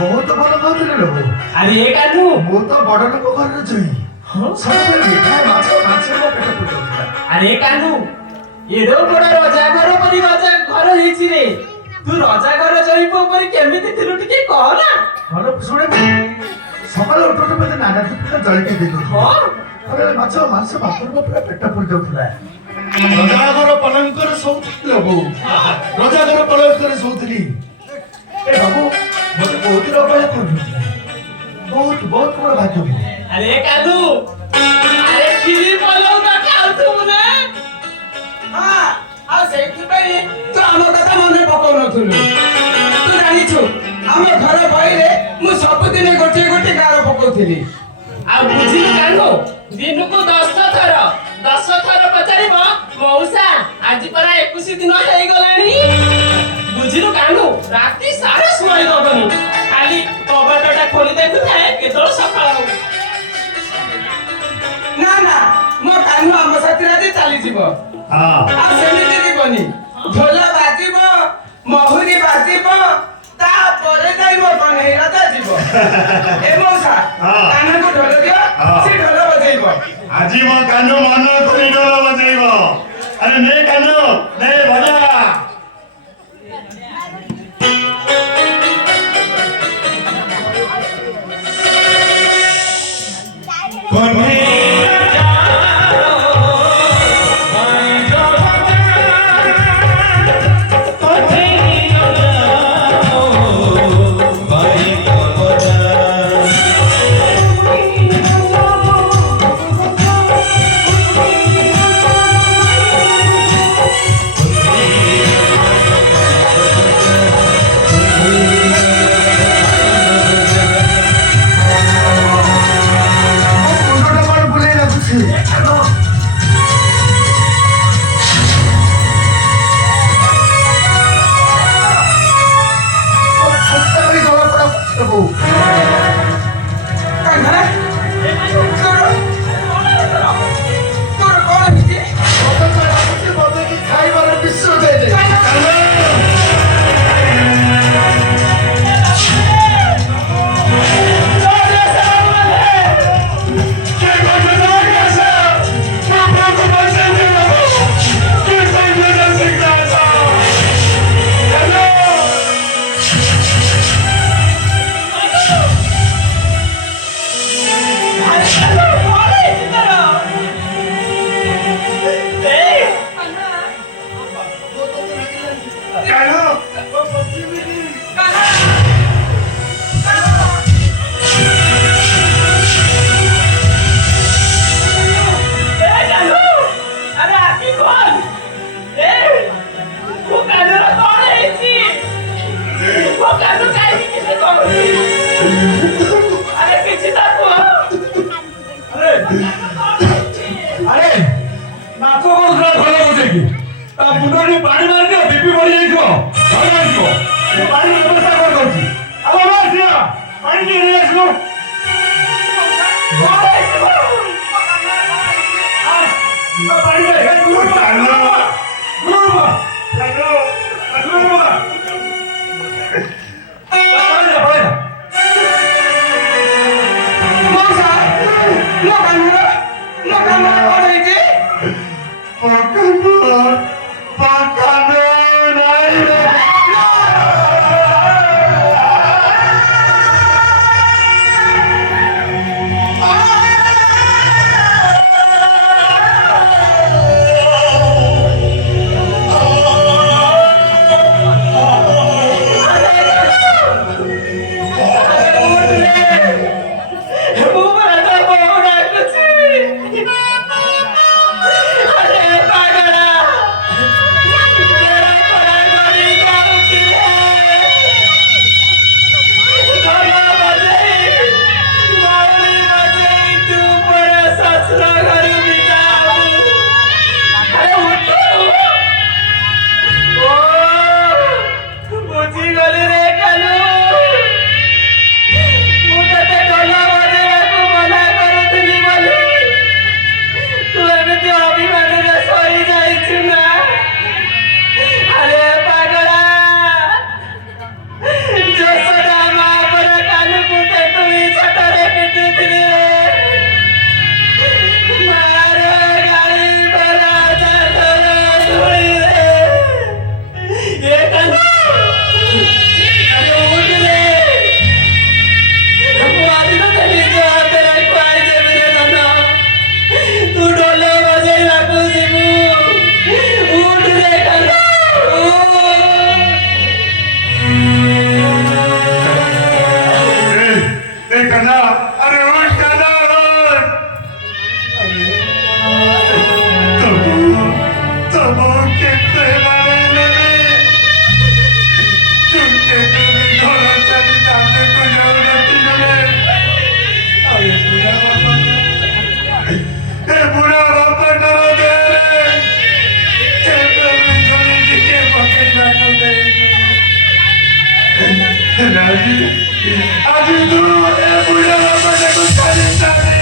बहुत भल कहते लोक अरे कानू मो तो बड़ लोक घर जोई सब मिठाई माछ माछ मो पेट पुरौला अरे कानू एडो बड़ रजा घर परि रजा घर हेछि रे तू रजा घर जइबो परि केमिति थिलु टिके कह ना हलो सुने सकाल उठोटे मते नाना पिता जळके देलो हां अरे माछ मांस भात मो पेट पुर जाउथला रजा घर पलंकर सौथली लोक रजा घर पलंकर सौथली ए बाबू मोर बहुत रोग है बहुत बहुत बड़ भाग्य अरे कानू अरे खिरी पलौ ना खाउ तू ने हां आ सेति पई तू हम कथा मने पकाउ नथुलु तू जानि छु हम घर बइरे मु सब दिन गोटे गोटे गार पकाउथिली आ बुझी कानू दिन को 10 थर पचारिबो मौसा आज परा 21 दिन हेई गलानी बुझिलु कानू राती सारा सुई दबनी खाली कबटटा खोली देखु थाए केतळ सकाळ हो ना ना मो कानू हम साथी राती चली जीवो हां आ सेमिति दिबनी ढोल बाजिबो महुरी बाजिबो ता परे जाइबो कन्हैया राजा जीवो ए मौसा कानू को ढोल दियो से ढोल बजाइबो आजी मो कानू मन करी ढोल बजाइबो अरे ने कानू ने बजा ଆଜି ତୁ ଏ ବୁଢ଼ା ବାପାଟାକୁ ଛାଡ଼ି ଛାଡ଼ି